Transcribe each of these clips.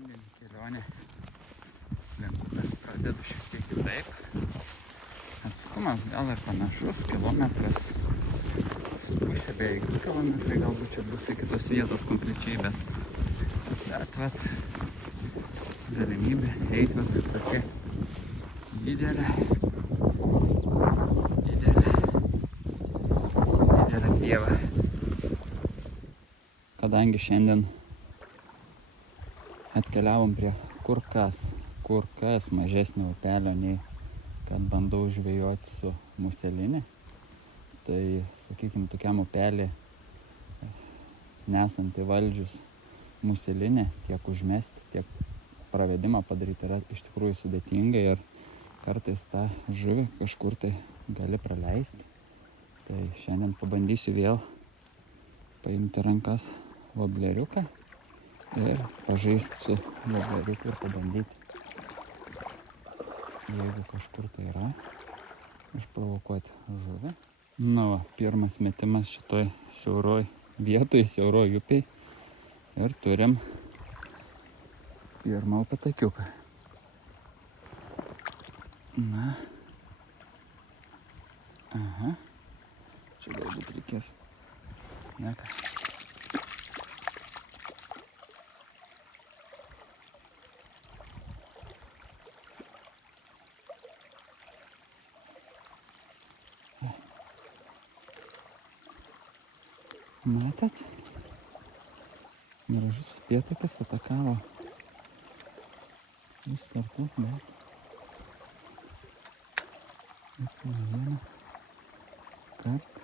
Šiandien kelionė link upės pradedu šiek tiek kitaip. Atstumas gal ir panašus, kilometras su pusė, beveik 2 kilometrai galbūt čia bus iki tos vietos konkrečiai, bet vat galimybė eiti vat tokia didelė pieva. Kadangi šiandien atkeliavom prie kur kas mažesnio upelio, nei kad bandau žvejoti su muselinė, tai, sakykime, tokiam upelį nesant įvaldžius muselinę, tiek užmesti, tiek pravedimą padaryti yra iš tikrųjų sudėtinga ir kartais tą žuvį kažkur tai gali praleisti. Tai šiandien pabandysiu vėl paimti rankas vobleriuką ir pažaisti su vobleriuku ir pabandyti, jeigu kažkur tai yra, išprovokuoti žuvį. Na va, pirmas metimas šitoj siauroj vietoj, siauroj upiai ir turim pirmą upėtakiuką. Na, aha, čia galbūt reikės neką. Matot? Gražus upėtakis atakavo 3 kartus, bet vieną kartą.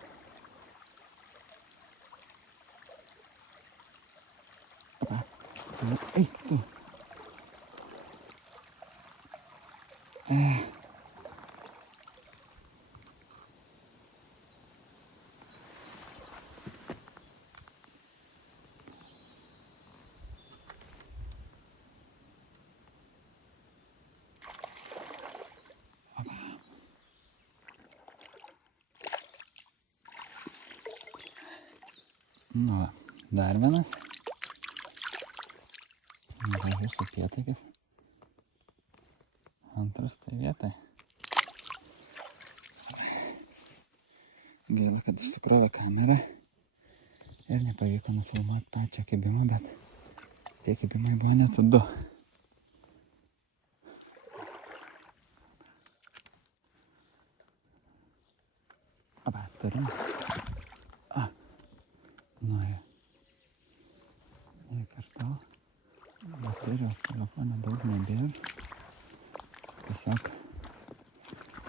Opa, eik tu. Nu, dar vienas. Gražus upėtakis. Antras tai vietoj. Gaila, kad išsikrovė kamerą ir nepavyko nufilmuoti pačią kibimą, bet tie kibimai buvo net 2. Aba, turim. Nuėjo. Nekartau. Baterijos telefone daug nebėra. Tiesiog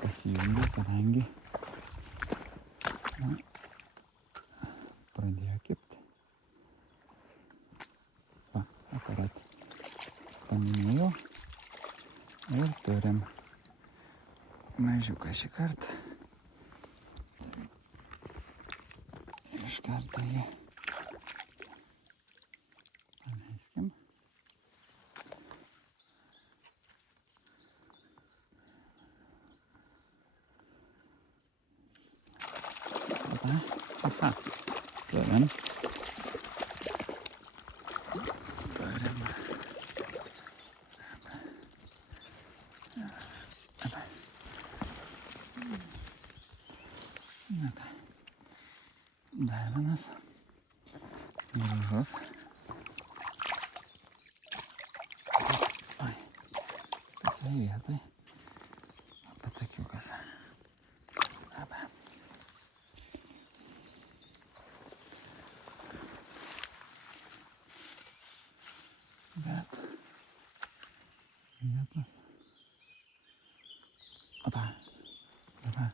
pasijungiau, kadangi pradėjo kibti. Va, akarat paminėjau. Ir turim mažiuką šį kartą. Iš karto jį paleiskim. Aha, turim. Na ką, dar vienas gražus. Oi, tokia vietoj upėtakiukas. Aba. Bet vietos. Opa, opa.